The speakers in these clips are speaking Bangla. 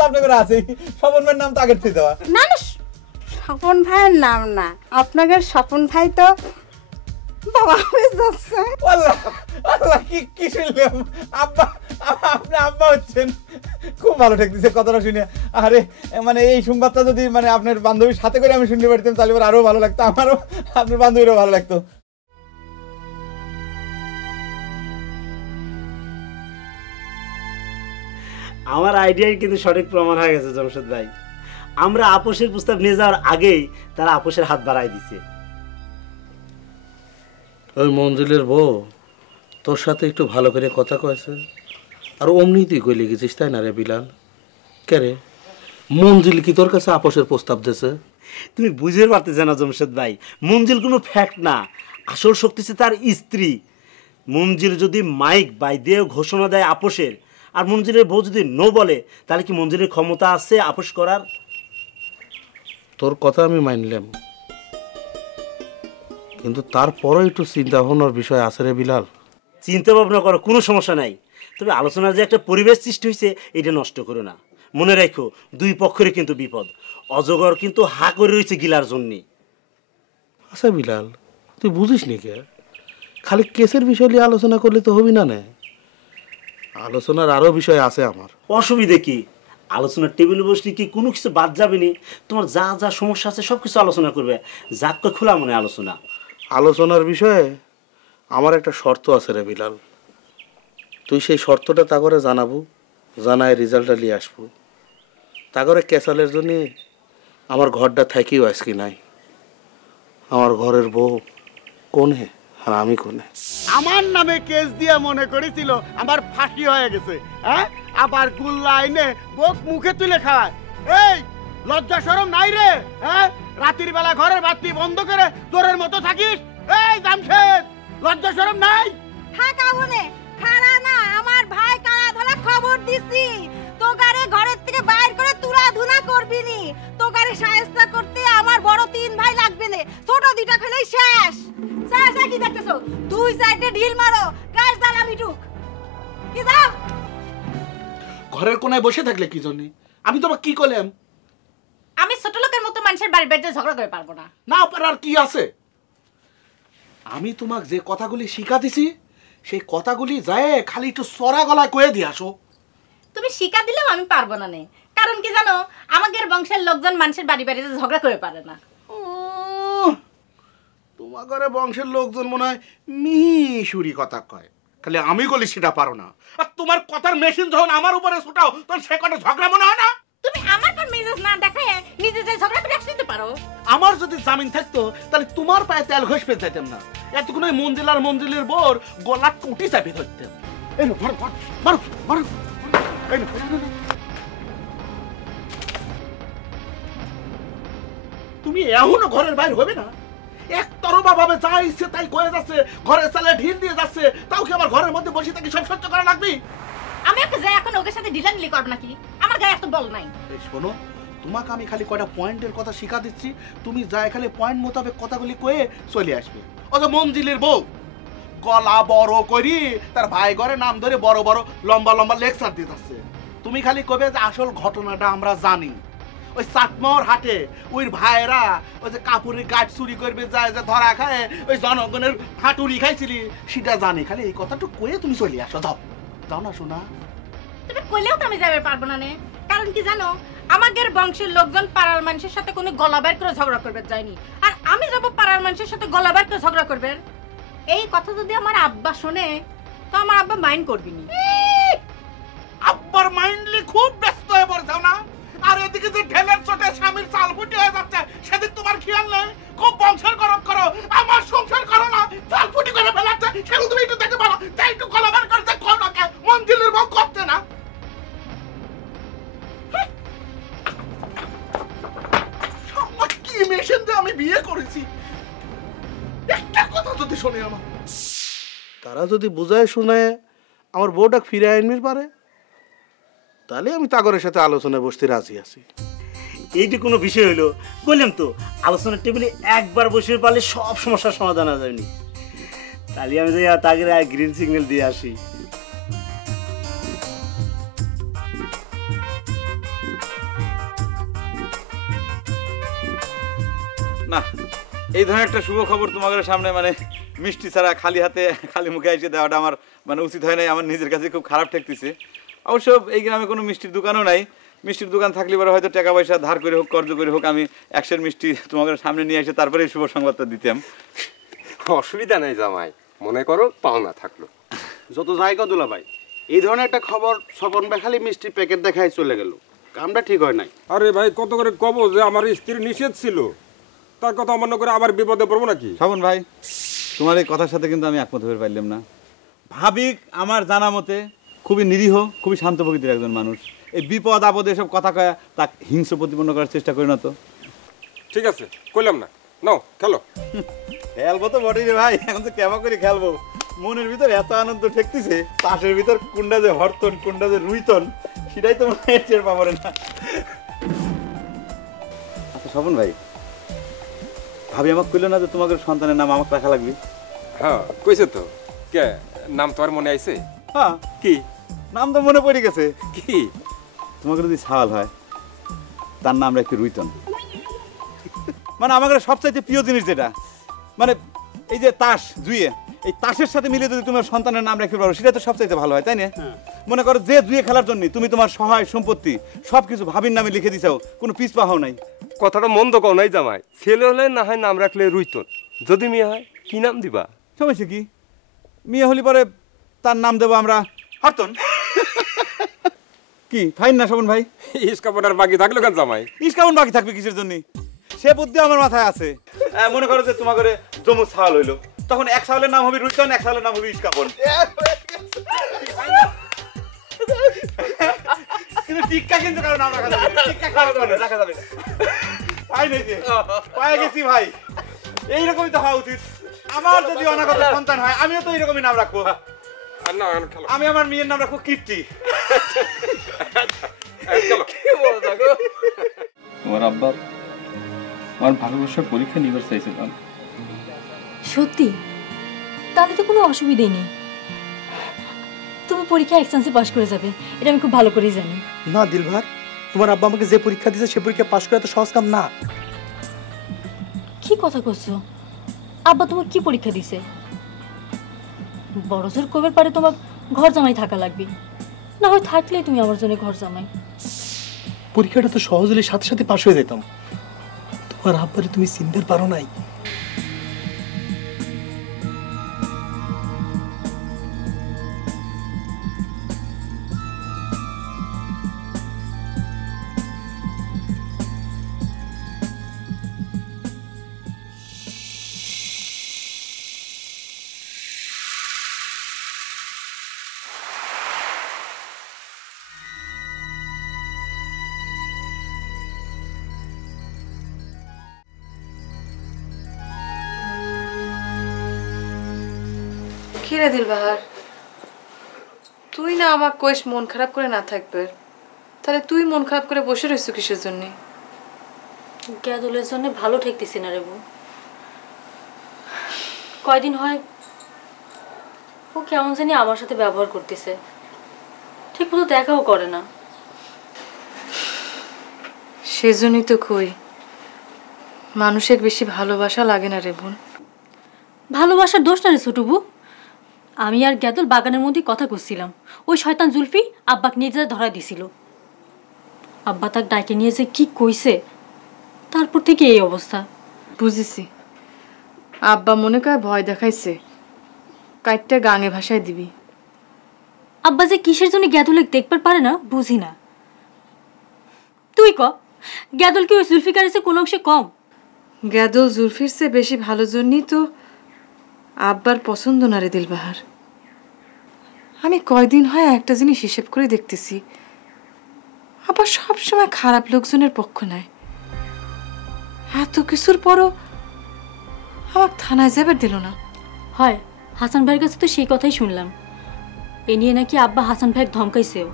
তো আপনাদের আছে, স্বপন ভাইয়ের নাম তো আগের থেকে দেওয়া। না না, স্বপন ভাইয়ের নাম না, আপনাদের স্বপন ভাই তো বাবা হয়ে যাচ্ছে। আল্লাহ আল্লাহ, কি কি শুনলাম, আব্বা, আপনি আব্বা হচ্ছেন, খুব ভালো ঠেকতেছে কথাটা শুনে। আরে মানে এই সংবাদটা যদি মানে আপনার বান্ধবীর সাথে করে আমি শুনতে পারতাম তাহলে এবার আরো ভালো লাগতো, আমারও আপনার বান্ধবীরও ভালো লাগতো। আমার আইডিয়াই কিন্তু সঠিক প্রমাণ হয়ে গেছে জমশেদ ভাই। আমরা আপোষের প্রস্তাব নিয়ে যাওয়ার আগেই তারা আপোষের হাত বাড়াই দিছে। ওই মঞ্জিলের বউ তোর সাথে একটু ভালো করে কথা কয়েছে, আর অমনি তুই কইলে গেছিস, তাই না রে বিলাল? কে রে, মঞ্জিল কি তোর কাছে আপোষের প্রস্তাব দিয়েছে? তুমি বুঝতে পারতেছ না জমশেদ ভাই, মঞ্জিল কোনো ফ্যাক্ট না, আসল শক্তি হচ্ছে তার স্ত্রী। মঞ্জিল যদি মাইক বাই দিয়ে ঘোষণা দেয় আপোষের, আর মঞ্জিলের বউ যদি নো বলে, তাহলে কি মঞ্জিলের ক্ষমতা আছে আপোষ করার? তোর কথা আমি মানলাম, কিন্তু তারপরও একটু চিন্তা ভাবনার বিষয় আছে রে বিলাল। চিন্তা ভাবনা করো, কোনো সমস্যা নাই, তবে আলোচনার যে একটা পরিবেশ সৃষ্টি হয়েছে এটা নষ্ট করো না। মনে রাখো, দুই পক্ষেরই কিন্তু বিপদ। অজগর কিন্তু হা করে রয়েছে গিলার জন্যে। আচ্ছা বিলাল, তুই বুঝিস নি কে? খালি কেসের বিষয় নিয়ে আলোচনা করলে তো হবি না। নে, আলোচনার আরো বিষয় আছে আমার। অসুবিধে কি? আলোচনার টেবিলে বসলে কি কোনো কিছু বাদ যাবে নি? তোমার যা যা সমস্যা আছে সব কিছু আলোচনা করবে, যাক খোলা মনে আলোচনা। আলোচনার বিষয়ে আমার একটা শর্ত আছে রে বিলাল, তুই সেই শর্তটা তা করে জানাবো, জানায় রেজাল্টটা নিয়ে আসবো। তা করে ক্যাসালের জন্য আমার ঘরটা থাকিও আজকে নাই। আমার ঘরের বউ কোনে আর আমি কোনে? আমার নামে কেস দিয়া মনে করেছিল আমার ফাঁসি হয়ে গেছে, হ্যাঁ? আবার গুল্লা আইনে বোক মুখে তুলে খায়। এই লজ্জা শরম নাই রে? হ্যাঁ, রাতের বেলা ঘরের বাতি বন্ধ করে চোরের মতো থাকিস? এই জামশেদ, লজ্জা শরম নাই? থাকা বলে খাড়া না, আমার ভাই কারা ধরা খবর দিছি, তোগারে ঘরের থেকে বাইর করে তুলা ধুনা করবি নি। তোগারে সাহায্য করতে আমার বড় তিন ভাই লাগবে না, ছোট দুইটা খেলেই শেষ। সাহসা কি দেখতেছো? দুই সাইডে ঢিল মারো, গাছ দালা মিটুক। কি যাও? ঘরের কোনায় বসে থাকলে কি জন্য? আমি তোমাকে কি করলাম? আমি ছোট লোকের মতো মানুষের বাড়ি বাড়িতে ঝগড়া করে পারবো না। না পারার কি আছে? আমি তোমাকে যে কথাগুলি শিখা দিছি সেই কথাগুলি যায় খালি একটু চড়া গলায় কয়ে দিয়ে আসো। তুমি শিক্ষা দিলেও আমি পারবো না নে, কারণ কি জানো, আমাদের বংশের লোকজন মানুষের বাড়ি বাড়িতে ঝগড়া করে পারে না। তোমার ঘরে বংশের লোকজন মনে হয় মিশুরি কথা কয়, খালি আমি গলি সেটা পারো না। আর তোমার কথার মেশিন যখন আমার উপরে ছুটাও তখন সে কটা ঝগড়া মনে হয় না? তুমি আমার পর মেজাজ না দেখায় নিজে যে ঝগড়া করে আসতে পারো। আমার যদি জামিন থাকতো তাহলে তোমার পায়ে তেল ঘষতে চাইতাম না, এতক্ষণ ওই মঞ্জিলের বোর গলা কুটি চাপি ধরতাম। এই নো, মারো মারো মারো, এই নো। তুমি এখনো ঘরের বাইরে হবে না? একতরফা ভাবে যা ইচ্ছে তাই কয়ে যাচ্ছে, ঘরের চালে ঢিল দিয়ে যাচ্ছে, তাও কি আমার ঘরের মধ্যে বসে থাকি সব সহ্য করা লাগবে? আমি ওকে যাই এখন ওকে সাথে ডিলানিলি করব নাকি? আমার গায়ে এত বল নাই। এই শোনো, তোমাকে আমি খালি কয়টা পয়েন্টের কথা শিখা দিচ্ছি, তুমি যাই খালি পয়েন্ট মোতাবেক কথাগুলি কয়ে চলে আসবে। ও যে মঞ্জিলের বউ গলা বড় করি তার ভাই ঘরে নাম ধরে বড় বড় লম্বা লম্বা লেকচার দিয়ে যাচ্ছে, তুমি খালি কবে যে আসল ঘটনাটা আমরা জানি। ওই চাটমাওয়ার হাটে ওই ভাইয়েরা ওই যে কাপড়ের গাছ চুরি করবে যায়, যে ধরা খায় ওই জনগণের হাঁটুরি খাইছিলি সেটা জানি, খালি এই কথাটা কয়ে তুমি চলে আসো। যাও যাও না শোনা। তুমি কইলেও তো আমি যাবে পারবো না নে, কারণ কি জানো, আমাদের বংশের লোকজন পাড়ার মানুষের সাথে কোনো গলা বের করে ঝগড়া করবে যায়নি, আর আমি যাব পাড়ার মানুষের সাথে গলা বের করে ঝগড়া করবে। এই কথা যদি আমার আব্বা শুনে তো আমার আব্বা মাইন্ড করবি নি। আব্বার মাইন্ডলি খুব ব্যস্ত হয়ে পড়ে যাও না। আর এদিকে যে ঢেলের চোটে স্বামীর চাল ফুটি হয়ে যাচ্ছে সেদিন তোমার খেয়াল নেই? খুব বংশের গরম করো, আমার সংসার করো না, চাল ফুটি করে ফেলাচ্ছে সেগুলো তুমি একটু দেখে বলো। তাই একটু কলাবার করতে কো না কে? মঞ্জিলের বউ করছে না? কি মেশিন যে আমি বিয়ে করেছি, একটা কথা যদি শোনে আমার, তারা যদি বুঝায় শুনে আমার বউটা ফিরে আনবির পারে, তাহলে আমি তাগরের সাথে আলোচনায় বসতে রাজি আছি। এইটা কোনো বিষয় হইলো? বললাম তো, আলোচনার টেবিলে একবার বসে পারলে সব সমস্যার সমাধান হয়ে যায়নি। তাহলে আমি যাই তাকে গ্রিন সিগন্যাল দিয়ে আসি। না, এই ধরনের একটা শুভ খবর তোমাদের সামনে মানে মিষ্টি ছাড়া খালি হাতে খালি মুখে এসে দেওয়াটা আমার মানে উচিত হয় নাই, আমার নিজের কাছে খুব খারাপ ঠেকতেছে। অবশ্য এই গ্রামে কোনো মিষ্টির দোকানও নাই, মিষ্টির দোকান থাকলে পরে হয়তো টাকা পয়সা ধার করে হোক কর্জ করে হোক আমি 100 মিষ্টি তোমাদের সামনে নিয়ে এসে তারপরে শুভ সংবাদটা দিতাম। অসুবিধা নেই জামাই, মনে করো পাওনা থাকলো। যত জায়গা দুলা ভাই, এই ধরনের একটা খবর স্বপন ভাই খালি মিষ্টির প্যাকেট দেখাই চলে গেল, কামটা ঠিক হয় নাই। আরে ভাই কত করে কব যে আমার স্ত্রী নিষেধ ছিল, তার কথা অমান্য করে আবার বিপদে পড়বো নাকি? শ্রাবণ ভাই, তোমার এই কথার সাথে কিন্তু আমি একমত হতে পারলাম না। ভাবিক আমার জানা মতে খুবই নিরীহ, খুবই শান্ত প্রকৃতির একজন মানুষ। এই বিপদ আপদে এসব কথা কয়া তা হিংস্র প্রতিপন্ন করার চেষ্টা করি না তো। ঠিক আছে, কইলাম না, নাও খেলো। খেলবো তো বটেই রে ভাই, এখন তো কেমন করে খেলবো, মনের ভিতর এত আনন্দ ঠেকতেছে, তাসের ভিতর কোনটা যে হরতন কোনটা যে রুইতন সেটাই তো মনে টের পাবো না। আচ্ছা স্বপন ভাই, ভাবি আমাকে কইলো না যে তোমাদের সন্তানের নাম আমাকে রাখা লাগবে? হ্যাঁ কইছে তো। কে নাম তোমার মনে আইছে? হ্যাঁ, কি নাম তো মনে পড়ে গেছে। কি? তোমাকে যদি সাওয়াল হয় তার নাম রাখি রুইতন। মানে আমাদের সবচাইতে প্রিয় জিনিস যেটা, মানে এই যে তাস জুয়ে, এই তাসের সাথে মিলে যদি তোমার সন্তানের নাম রাখতে পারো সেটা তো সবচাইতে ভালো হয়, তাই না? মনে করো যে জুয়ে খেলার জন্য তুমি তোমার সহায় সম্পত্তি সবকিছু ভাবির নামে লিখে দিছাও, কোনো পিছপা হও নাই। কথাটা মন্দ কও নাই জামাই, ছেলে হলে না হয় নাম রাখলে রুইতন, যদি মেয়ে হয় কি নাম দিবা? সমস্যা কি, মেয়ে হলি পরে তার নাম দেবো আমরা হরতন। কি ফাইন না স্বপন ভাই? ইস্কাপনার বাকি থাকলো কেন জামাই? ইস্কাপন বাকি থাকবে কিসের জন্য? সে বুদ্ধি আমার মাথায় আছে। মনে করো যে তোমার ঘরে জমু ছাওয়াল হইলো, তখন এক ছাওয়ালের নাম হবে রুইতন, এক ছাওয়ালের নাম হবে ইস্কাপন। কিন্তু টিক্কা কিন্তু কারো নাম রাখা যাবে না, টিক্কা কারো রাখা যাবে না। পাই নাই যে, পায়ে গেছি ভাই। এইরকমই তো হওয়া উচিত। আমার যদি অনাগত সন্তান হয় আমিও তো এইরকমই নাম রাখবো। আর না খেলো, আমি আমার মেয়ের নাম রাখবো কীর্তি। চলো। তোমার আব্বা আমার ভালোবাসার পরীক্ষা নিবার চাইছিলাম। সত্যি? তাহলে তো কোনো অসুবিধাই নেই, তুমি পরীক্ষা এক্সটেন্সে পাস করে যাবে, এটা আমি খুব ভালো করেই জানি। না দিলভার, তোমার আব্বা আমাকে যে পরীক্ষা দিয়েছে সে পরীক্ষা পাশ করা তো সহজ কাম না। কি কথা করছো? আব্বা তোমার কি পরীক্ষা দিছে? বড় জোর কবের পারে তোমার ঘর জামাই থাকা লাগবে, না হয় থাকলেই তুমি আমার জন্য ঘর জামাই। পরীক্ষাটা তো সহজ হলে সাথে সাথে পাশ হয়ে যেতাম। তোমার আব্বারে তুমি চিনতে পারো নাই। কিরে দিলবাহার, তুই না আমার কইস মন খারাপ করে না থাকবে, তাহলে তুই মন খারাপ করে বসে রইছো কিসের জন্য? গ্যাদলের জন্য ভালো ঠেকতেছি না রে বউ। কয়দিন হয় ও কেমন জানি আমার সাথে ব্যবহার করতেছে, ঠিক মতো দেখাও করে না। সেজন্যই তো কই মানুষের বেশি ভালোবাসা লাগে না রে বোন। ভালোবাসার দোষ না রে ছোট বউ। আমি আর গ্যাদল বাগানের মধ্যে কথা করছিলাম, ওই শয়তান জুলফি আব্বাকে নিয়ে যা ধরা দিছিল। আব্বা তাক ডাকে নিয়ে যে কি কইছে, তারপর থেকে এই অবস্থা। বুঝেছি, আব্বা মনে করে ভয় দেখাইছে, কাইটটা গাঙে ভাষায় দিবি। আব্বা যে কিসের জন্য গ্যাদলে দেখবার পারে না বুঝি না। তুই ক, গ্যাদল কি ওই জুলফিকার এসে কোনো অংশে কম? গ্যাদল জুলফির চেয়ে বেশি ভালো জন্যই তো আব্বার পছন্দ না রে দিলবাহার। আমি কয়দিন হয় একটা জিনিস হিসেব করে দেখতেছি, আবার সবসময় খারাপ লোকজনের পক্ষ নেয়। এত কিছুর পরও আমার থানায় যাবার দিল না। হয় হাসান ভাইয়ের কাছে তো সেই কথাই শুনলাম, এ নিয়ে নাকি আব্বা হাসান ভাইকে ধমকাইছেও।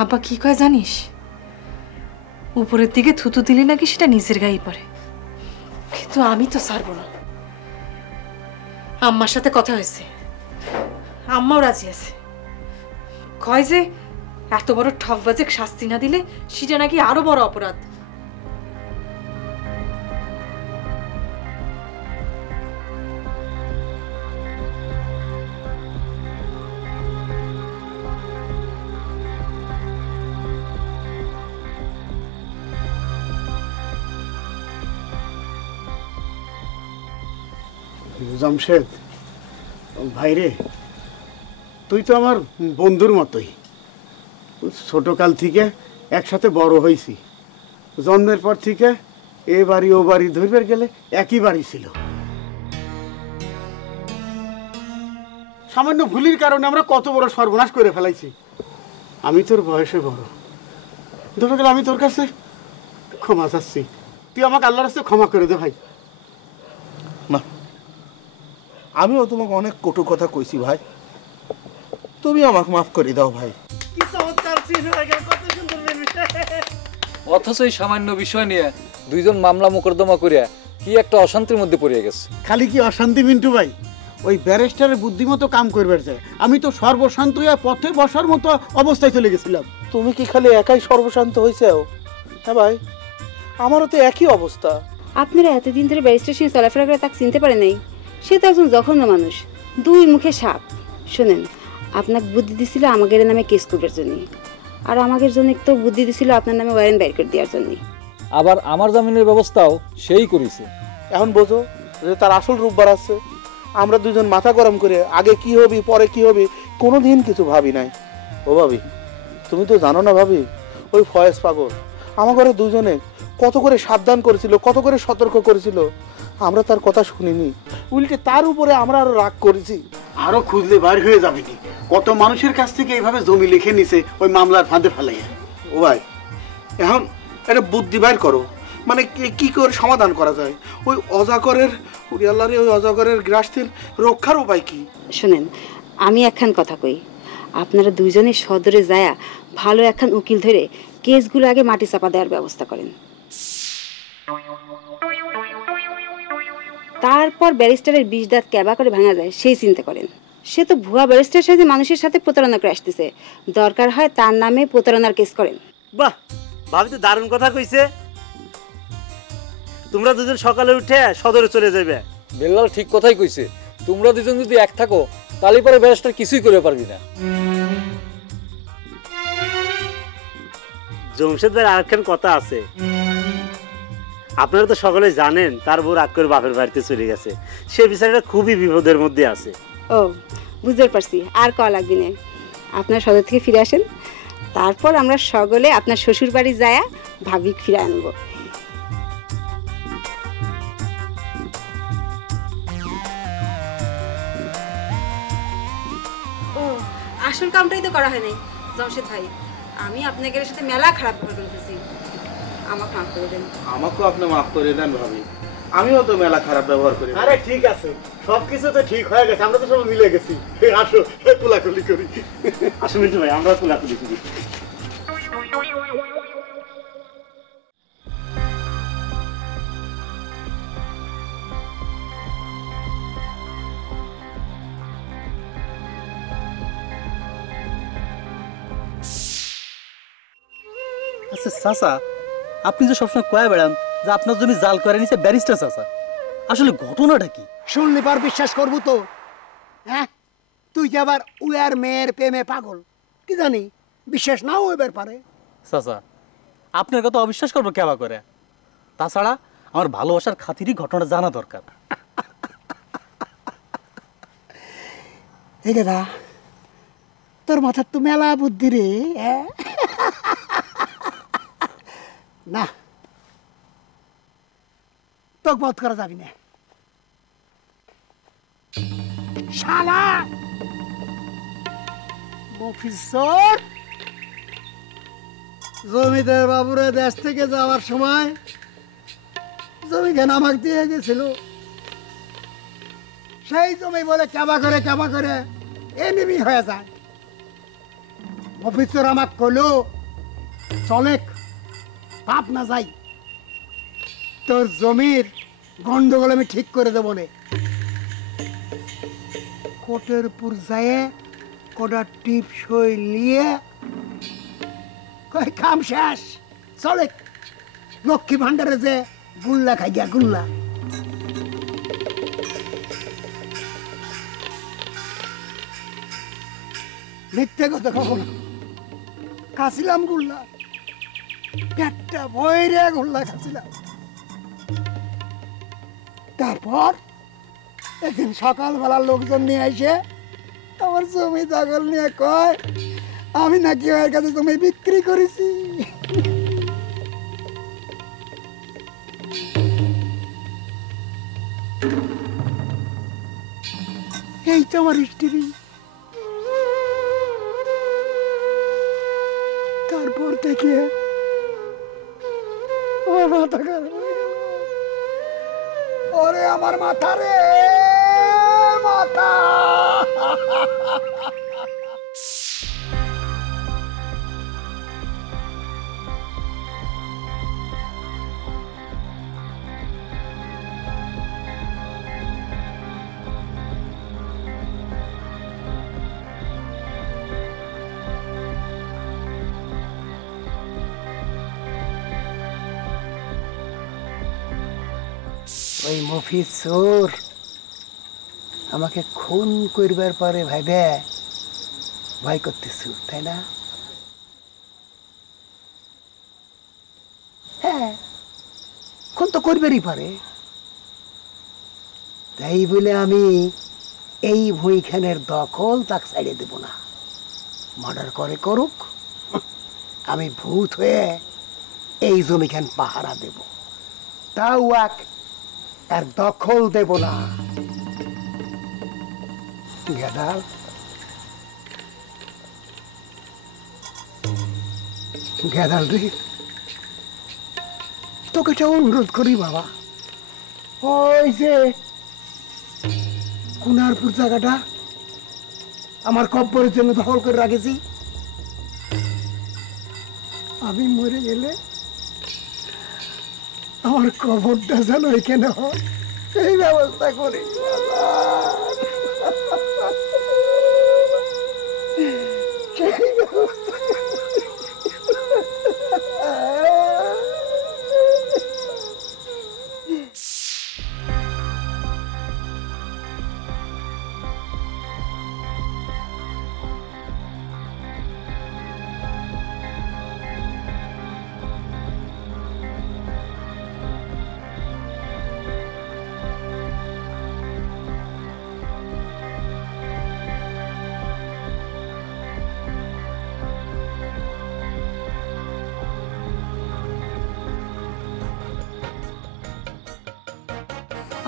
আব্বা কি কয় জানিস? উপরের দিকে থুতু দিলে নাকি সেটা নিজের গায়ে পড়ে, কিন্তু আমি তো ছাড়বো না। আম্মার সাথে কথা হয়েছে, আম্মাও রাজি আছে। কয় যে এত বড় ঠকবাজে শাস্তি না দিলে সেটা নাকি আরো বড় অপরাধ। জামশেদ ভাইরে, তুই তো আমার বন্ধুর মতোই। ছোটকাল থেকে একসাথে বড় হয়েছি। জন্মের পর থেকে এ বাড়ি ও বাড়ি ধরবার গেলে একই বাড়ি ছিল। সামান্য ভুলির কারণে আমরা কত বড় সর্বনাশ করে ফেলাইছি। আমি তোর বয়সে বড়, ধরে গেলে আমি তোর কাছে ক্ষমা চাচ্ছি। তুই আমাকে আল্লাহর কাছে ক্ষমা করে দে ভাই। না, আমিও তোমাকে অনেক কটু কথা কইছি ভাই, তুমি আমাকে মাফ করে দাও ভাই। অথচ এই সামান্য বিষয় নিয়ে দুইজন মামলা মোকদ্দমা করিয়া কি একটা অশান্তির মধ্যে পড়ে গেছে। খালি কি অশান্তি মিন্টু ভাই, ওই ব্যারিস্টারের বুদ্ধিমতো কাম করবার চাই। আমি তো সর্বশান্ত হয়ে পথে বসার মতো অবস্থায় চলে গেছিলাম। তুমি কি খালি একাই সর্বশান্ত হয়েছেও? হ্যাঁ ভাই, আমারও তো একই অবস্থা। আপনারা এতদিন ধরে ব্যারিস্টার সঙ্গে চলাফেরা করে তাকে চিনতে পারে নাই? সে তো একজন জঘন্য মানুষ, দুই মুখে সাপ। শোনেন, আপনাকে বুদ্ধি দিছিল আমাদের নামে কেস করবার জন্য, আর আমাদের জন্য তো বুদ্ধি দিছিল আপনার নামে ওয়ারেন্ট বের করে দেওয়ার জন্য। আবার আমার জামিনের ব্যবস্থাও সেই করেছে। এখন বোঝো যে তার আসল রূপ বাড়াচ্ছে। আমরা দুজন মাথা গরম করে আগে কি হবি পরে কি হবি কোনোদিন কিছু ভাবি নাই। ও ভাবি, তুমি তো জানো না ভাবি, ওই ফয়েজ পাগল আমার ঘরে দুজনে কত করে সাবধান করেছিল, কত করে সতর্ক করেছিল, আমরা তার কথা শুনিনি, উল্টে তার উপরে আমরা আরো রাগ করেছি। আরো খুঁজলে বার হয়ে যাবে কি, কত মানুষের কাছ থেকে এইভাবে জমি লিখে নিছে ওই মামলার ফাঁদে ফেলাইয়া। ও ভাই, এখন একটা বুদ্ধি বাইর করো, মানে কি করে সমাধান করা যায় ওই অজাগরের, আল্লাহরে ওই অজাগরের গ্রাস থেকে রক্ষার উপায় কি? শোনেন, আমি একখান কথা কই, আপনারা দুইজনে সদরে যায়া ভালো একখান উকিল ধরে কেসগুলো আগে মাটি চাপা দেওয়ার ব্যবস্থা করেন। তারপর ব্যারিস্টারের 20 দাঁত কেবা করে ভাঙা যায় সেই চিন্তা করেন। সে তো ভুয়া ব্যারিস্টার সাথে মানুষের সাথে প্রতারণা করে আসতেছে, দরকার হয় তার নামে প্রতারণার কেস করেন। বাহ, ভাবি তো দারুণ কথা কইছে। তোমরা দুজন সকালে উঠে সদরে চলে যাবে। বেল্লাল ঠিক কথাই কইছে, তোমরা দুজন যদি এক থাকো তাহলে পরে ব্যারিস্টার কিছুই করে পারবি না। জমশেদ ভাই আরেকখান কথা আছে, আপনারা তো সকলে জানেন তার বউ রাগ করে বাপের বাড়িতে চলে গেছে। সে বিচারটা খুবই বিপদের মধ্যে আছে। ও বুঝতে পারছি, আর কয়া লাগবি না। আপনার সদর থেকে ফিরে আসেন, তারপর আমরা সকলে আপনার শ্বশুর বাড়ি যায়া ভাবিক ফিরে আনব। ও আসল কামটাই তো করা হয় নাই জমশেদ ভাই। আমি আপনাদের সাথে মেলা খারাপ ব্যবহার করতেছি, আমাকে মাফ করে দেন। আমাকেও আপনি মাফ করে দেন ভাবি, আমিও তো মেলা খারাপ ব্যবহার করি। আরে ঠিক আছে, সবকিছু তো ঠিক হয়ে গেছে, আমরা তো সব মিলে গেছি। আসো কুলাকুলি করি। আসো মিন্টু ভাই, আমরা কুলাকুলি করি। আচ্ছা চাচা, আপনি যে সবসময় কয়ে বেড়ান যে আপনার জমি জাল করে নিছে ব্যারিস্টার চাচা, আসলে ঘটনাটা কি? শুনলে পার বিশ্বাস করবো তো? হ্যাঁ, তুই যে আবার উয়ার মেয়ের প্রেমে পাগল, কি জানি বিশ্বাস নাও হইবার পারে। চাচা, আপনার কথা অবিশ্বাস করবো কেবা করে? তাছাড়া আমার ভালোবাসার খাতিরই ঘটনাটা জানা দরকার। এই দাদা, তোর মাথার তো মেলা বুদ্ধি রে। না, তোকে বধ করা যাবি না। শালা মফিসর, জমিদার বাবুরা দেশ থেকে যাওয়ার সময় জমি কেন আমাকে দিয়ে গেছিল, সেই জমি বলে কেবা করে এনিমি হয়ে যায়। মফিসর আমাকে কইলো, চলে পাপ না যাই, তোর জমির গন্ডগোল আমি ঠিক করে দেবো নে। কোটের উপর যায় কোটা টিপ সই নিয়ে কাম শেষ, চলে লক্ষ্মী ভান্ডারে যে গুল্লা খাই গিয়া গুল্লা। মিথ্যে কথা কখনো খাচ্ছিলাম গুল্লা, পেটটা বইরে গুল্লা খাচ্ছিলাম। তারপর একদিন সকালবেলা লোকজন নিয়ে আসে আমার জমি দখল নিয়ে কয় আমি নাকি ওর কাছে জমি বিক্রি করেছি। এই তো আমার স্ত্রী। তারপর থেকে আমার মাথা খারাপ হয়ে গেল। ওরে আমার মাথা রে মাথা। ওই মফিজ চোর আমাকে খুন করবার পরে ভাইবে ভয় করতেছ, তাই না? হ্যাঁ, খুন তো করবারই পারে। তাই বলে আমি এই ভূইখানের দখল তাকে ছাড়িয়ে দেব না। মার্ডার করে করুক, আমি ভূত হয়ে এই জমিখান পাহারা দেব, তাও আর দখল দেব না। গেদাল, গেদাল রে, তোকে একটা অনুরোধ করি বাবা, ওই যে কুনারপুর জায়গাটা আমার কব্বরের জন্য দখল করে রাখেছি, আমি মরে গেলে আমার কবরটা যেন এখানে হয় সেই ব্যবস্থা করি। সেই ব্যবস্থা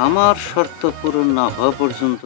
আমার শর্ত পূরণ না হওয়া পর্যন্ত